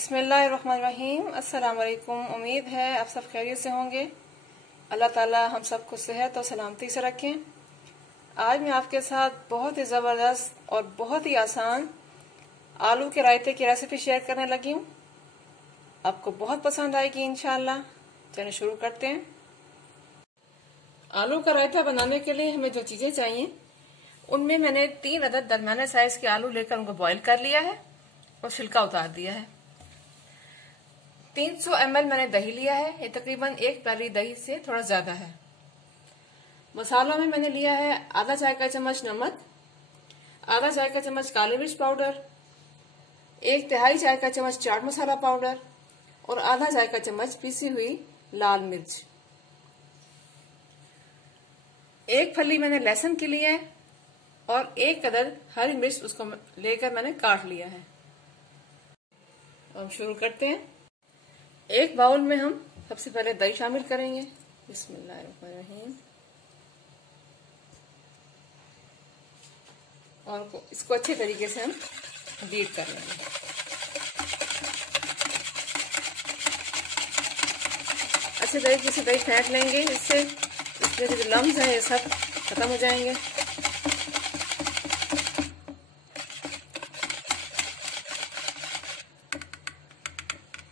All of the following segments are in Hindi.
बिस्मिल्लाहिर्रहमानिर्रहीम। अस्सलाम वालेकुम। उम्मीद है आप सब खैरियत से होंगे। अल्लाह ताला हम सबको सेहत और सलामती से रखें। आज मैं आपके साथ बहुत ही ज़बरदस्त और बहुत ही आसान आलू के रायते की रेसिपी शेयर करने लगी हूँ। आपको बहुत पसंद आएगी इंशाल्लाह। चलिए शुरू करते हैं। आलू का रायता बनाने के लिए हमें जो चीज़ें चाहिए उनमें मैंने 3 अदद दरमियाने साइज के आलू लेकर उनको बॉईल कर लिया है और छिलका उतार दिया है। 300 ml मैंने दही लिया है। ये तकरीबन 1 प्याली दही से थोड़ा ज्यादा है। मसालों में मैंने लिया है आधा चाय का चम्मच नमक, आधा चाय का चम्मच काली मिर्च पाउडर, 1/3 चाय का चम्मच चाट मसाला पाउडर और आधा चाय का चम्मच पीसी हुई लाल मिर्च। 1 फली मैंने लहसुन की ली है और 1 अदद हरी मिर्च उसको लेकर मैंने काट लिया है। अब शुरू करते हैं। एक बाउल में हम सबसे पहले दही शामिल करेंगे। बिस्मिल्लाहिर्रहमानिर्रहीम। और इसको अच्छे तरीके से हम बीट कर लेंगे। अच्छे तरीके से दही फेंट लेंगे, इससे इसमें जो लम्स हैं ये सब खत्म हो जाएंगे।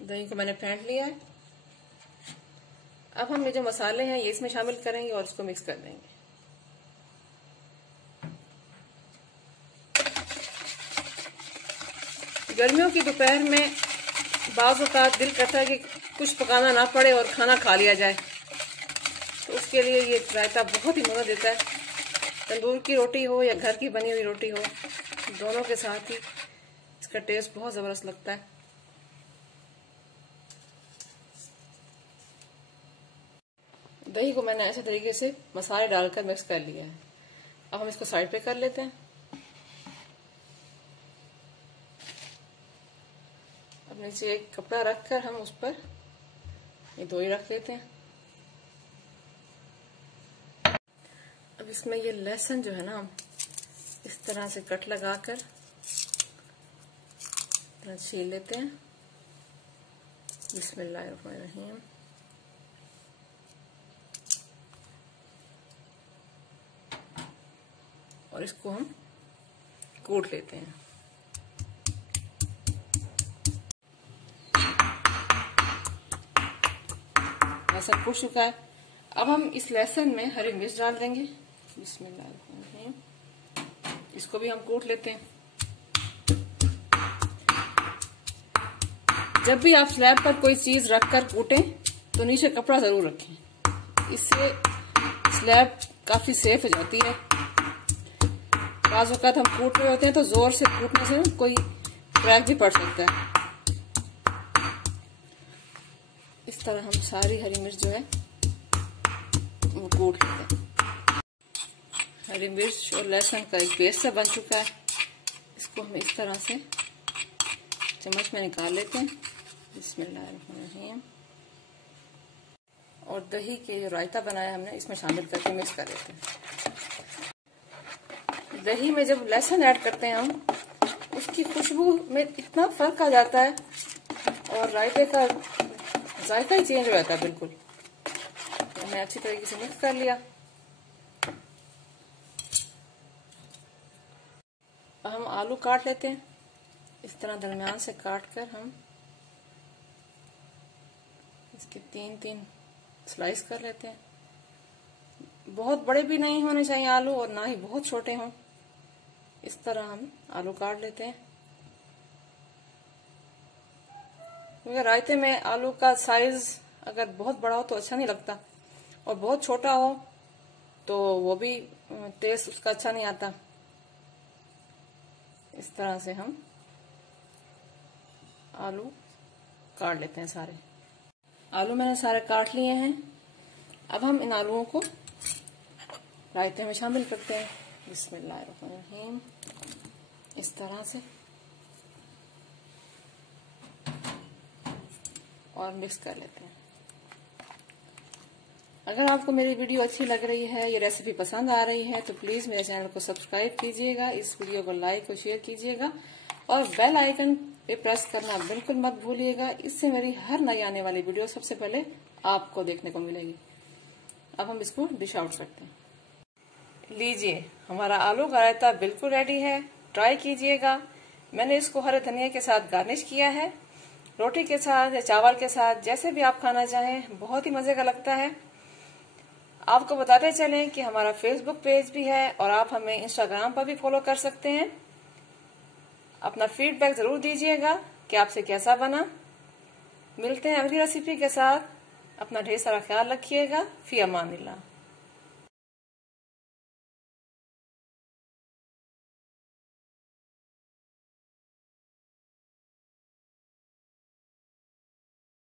दही को मैंने फेंट लिया है। अब हम ये जो मसाले हैं ये इसमें शामिल करेंगे और इसको मिक्स कर देंगे। गर्मियों की दोपहर में बाज़ औक़ात दिल करता है कि कुछ पकाना ना पड़े और खाना खा लिया जाए, तो उसके लिए ये रायता बहुत ही मदद देता है। तंदूर की रोटी हो या घर की बनी हुई रोटी हो, दोनों के साथ ही इसका टेस्ट बहुत ज़बरदस्त लगता है। दही को मैंने ऐसे तरीके से मसाले डालकर मिक्स कर लिया है। अब हम इसको साइड पे कर लेते हैं। अब नीचे एक कपड़ा रखकर हम उस पर ये दही रख लेते हैं। अब इसमें ये लहसुन जो है ना, हम इस तरह से कट लगाकर छील लेते हैं। बिस्मिल्लाहिर्रहमानिर्रहीम। और इसको हम कूट लेते हैं। लहसुन कूट चुका है। अब हम इस लहसुन में हरी मिर्च डाल देंगे। बिस्मिल्लाह। इसको भी हम कूट लेते हैं। जब भी आप स्लैब पर कोई चीज रखकर कूटें तो नीचे कपड़ा जरूर रखें, इससे स्लैब काफी सेफ हो जाती है। बाज़ औक़ात हम कूट रहे होते हैं तो जोर से कूटने से कोई क्रैक भी पड़ सकता है। इस तरह हम सारी हरी मिर्च जो है वो कूट लेते हैं। हरी मिर्च और लहसुन का एक पेस्ट सा बन चुका है। इसको हम इस तरह से चम्मच में निकाल लेते हैं। बिस्मिल्लाहिर्रहमानिर्रहीम। और दही के जो रायता बनाया हमने इसमें शामिल करके मिक्स कर लेते हैं। दही में जब लहसुन ऐड करते हैं हम, उसकी खुशबू में इतना फर्क आ जाता है और रायते का जायका ही चेंज हो जाता है बिल्कुल। तो हमने अच्छी तरीके से मिक्स कर लिया। अब हम आलू काट लेते हैं। इस तरह दरमियान से काट कर हम इसके 3-3 स्लाइस कर लेते हैं। बहुत बड़े भी नहीं होने चाहिए आलू और ना ही बहुत छोटे हों। इस तरह हम आलू काट लेते हैं। क्योंकि रायते में आलू का साइज अगर बहुत बड़ा हो तो अच्छा नहीं लगता और बहुत छोटा हो तो वो भी टेस्ट उसका अच्छा नहीं आता। इस तरह से हम आलू काट लेते हैं सारे। आलू मैंने सारे काट लिए हैं। अब हम इन आलूओं को रायते में शामिल करते हैं। बिस्मिल्लाहिर्रहमानिर्रहीम। इस तरह से और मिक्स कर लेते हैं। अगर आपको मेरी वीडियो अच्छी लग रही है, ये रेसिपी पसंद आ रही है तो प्लीज मेरे चैनल को सब्सक्राइब कीजिएगा, इस वीडियो को लाइक और शेयर कीजिएगा और बेल आइकन पे प्रेस करना बिल्कुल मत भूलिएगा। इससे मेरी हर नई आने वाली वीडियो सबसे पहले आपको देखने को मिलेगी। अब हम इसको डिश आउट करते हैं। लीजिए, हमारा आलू का रायता बिल्कुल रेडी है, ट्राई कीजिएगा। मैंने इसको हरे धनिया के साथ गार्निश किया है। रोटी के साथ या चावल के साथ, जैसे भी आप खाना चाहें, बहुत ही मजे का लगता है। आपको बताते चलें कि हमारा फेसबुक पेज भी है और आप हमें इंस्टाग्राम पर भी फॉलो कर सकते हैं। अपना फीडबैक जरूर दीजिएगा कि आपसे कैसा बना। मिलते हैं अगली रेसिपी के साथ। अपना ढेर सारा ख्याल रखिएगा। फी अमानिल्लाह।